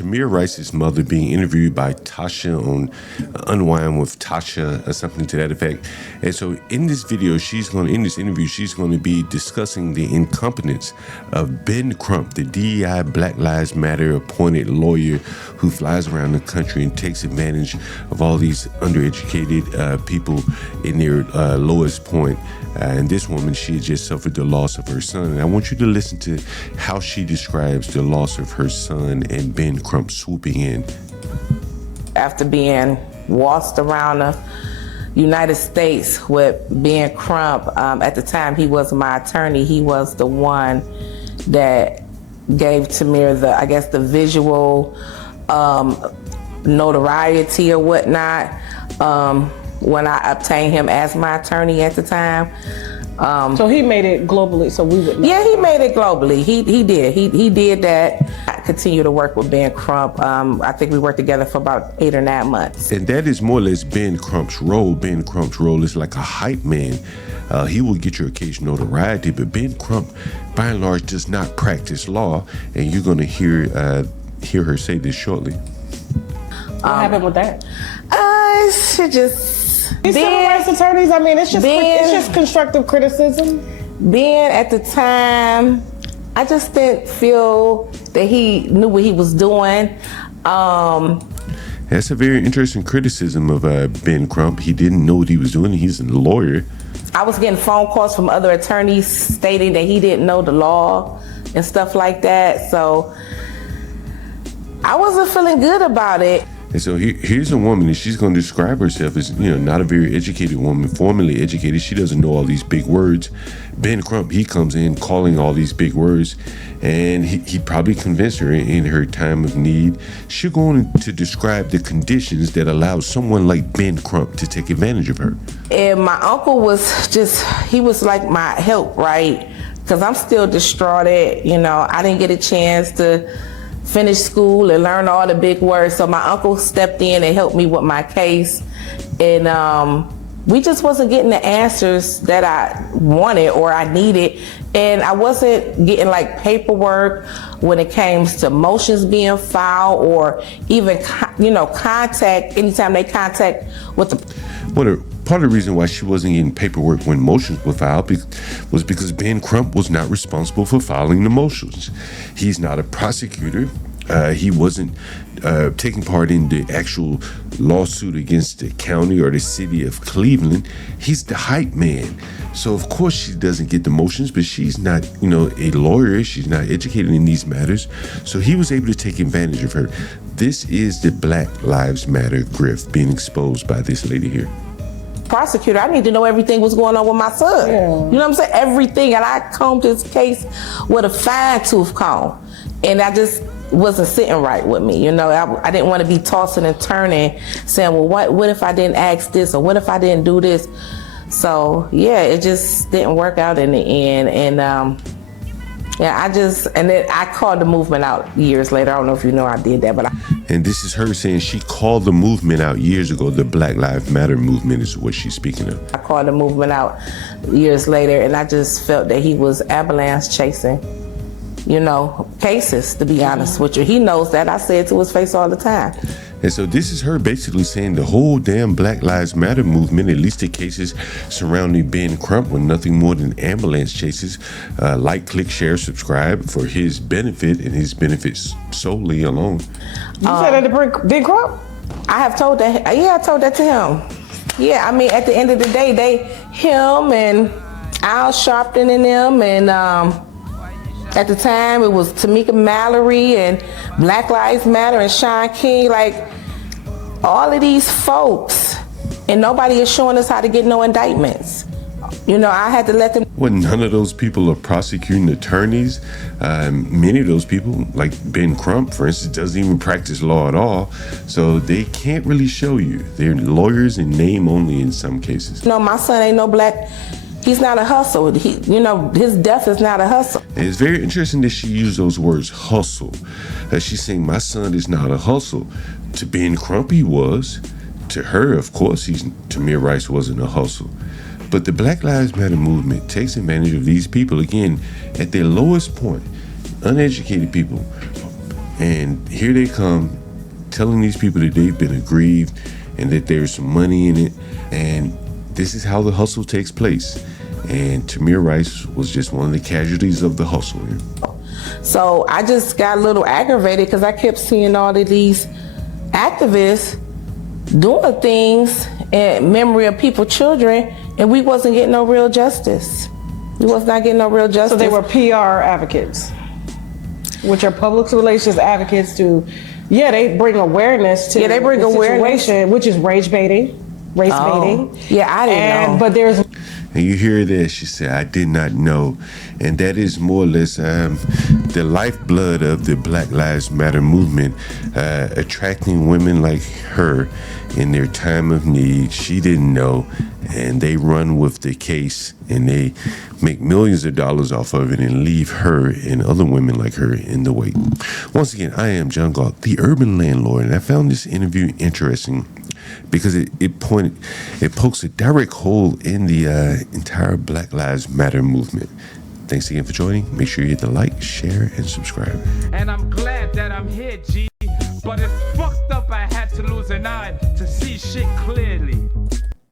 Tamir Rice's mother being interviewed by Tasha on Unwind with Tasha or something to that effect. And so in this video, in this interview, she's going to be discussing the incompetence of Ben Crump, the DEI Black Lives Matter appointed lawyer who flies around the country and takes advantage of all these undereducated people in their lowest point. And this woman, she had just suffered the loss of her son. And I want you to listen to how she describes the loss of her son and Ben Crump swooping in. After being waltzed around the United States with Ben Crump, at the time he was my attorney, he was the one that gave Tamir the visual notoriety or whatnot. When I obtained him as my attorney at the time. So he made it globally, so we would know. Yeah, he made it globally. He did. He did that. I continue to work with Ben Crump. I think we worked together for about 8 or 9 months. And that is more or less Ben Crump's role. Ben Crump's role is like a hype man. He will get your occasional notoriety, but Ben Crump, by and large, does not practice law. And you're going to hear her say this shortly. What happened with that? It's just... These civil rights attorneys, I mean, it's just constructive criticism. Ben, at the time, I just didn't feel that he knew what he was doing. That's a very interesting criticism of Ben Crump. He didn't know what he was doing. He's a lawyer. I was getting phone calls from other attorneys stating that he didn't know the law and stuff like that. So I wasn't feeling good about it. And so here's a woman, and she's going to describe herself as, not a very educated woman, formally educated. She doesn't know all these big words. Ben Crump, he comes in calling all these big words, and he probably convinced her in her time of need. She's going to describe the conditions that allow someone like Ben Crump to take advantage of her. And my uncle he was like my help, right? Because I'm still distraught. I didn't get a chance to finish school and learn all the big words. So my uncle stepped in and helped me with my case. And we just wasn't getting the answers that I wanted or I needed. And I wasn't getting like paperwork when it came to motions being filed or even, contact, anytime they contact with the... Part of the reason why she wasn't getting paperwork when motions were filed was because Ben Crump was not responsible for filing the motions. He's not a prosecutor. He wasn't taking part in the actual lawsuit against the county or the city of Cleveland. He's the hype man. So of course she doesn't get the motions, but she's not, a lawyer. She's not educated in these matters. So he was able to take advantage of her. This is the Black Lives Matter grift being exposed by this lady here. Prosecutor, I need to know everything what's going on with my son. Yeah. You know what I'm saying? Everything. And I combed this case with a fine-tooth comb. And I just wasn't sitting right with me. I didn't want to be tossing and turning, saying, well, what if I didn't ask this? Or what if I didn't do this? So, yeah, it just didn't work out in the end. And, and then I called the movement out years later. I don't know if you know I did that, but And this is her saying she called the movement out years ago. The Black Lives Matter movement is what she's speaking of. I called the movement out years later, and I just felt that he was ambulance chasing, cases, to be honest with you. He knows that. I say it to his face all the time. And so this is her basically saying the whole damn Black Lives Matter movement, at least the cases surrounding Ben Crump, were nothing more than ambulance chases. Like, click, share, subscribe for his benefit and his benefits solely alone. You said that to Ben Crump? I have told that. Yeah, I told that to him. Yeah, I mean, at the end of the day, him and Al Sharpton and them, and at the time it was Tamika Mallory and Black Lives Matter and Sean King, like all of these folks, and nobody is showing us how to get no indictments. I had to let them. Well, none of those people are prosecuting attorneys. Many of those people, like Ben Crump, for instance, doesn't even practice law at all. So they can't really show you. They're lawyers in name only in some cases. No, my son ain't no black. He's not a hustle. His death is not a hustle. And it's very interesting that she used those words, hustle. She's saying my son is not a hustle. To Ben Crump, he was. To her, of course, Tamir Rice wasn't a hustle. But the Black Lives Matter movement takes advantage of these people, again, at their lowest point, uneducated people, And here they come telling these people that they've been aggrieved and that there's some money in it. And this is how the hustle takes place. And Tamir Rice was just one of the casualties of the hustle here. So I just got a little aggravated because I kept seeing all of these activists doing things in memory of people's children, and we wasn't getting no real justice. We was not getting no real justice. So they were PR advocates, which are public relations advocates to, they bring awareness to they bring the awareness, situation, which is race baiting. Yeah, I didn't know. But there's. And you hear this, she said, I did not know. And that is more or less the lifeblood of the Black Lives Matter movement, attracting women like her in their time of need. She didn't know, and they run with the case, and they make millions of dollars off of it and leave her and other women like her in the wake. Once again, I am John Galt, the urban landlord, and I found this interview interesting because it pokes a direct hole in the entire Black Lives Matter movement. Thanks again for joining. Make sure you hit the like, share, and subscribe. And I'm glad that I'm here, G. But it's fucked up I had to lose an eye to see shit clearly.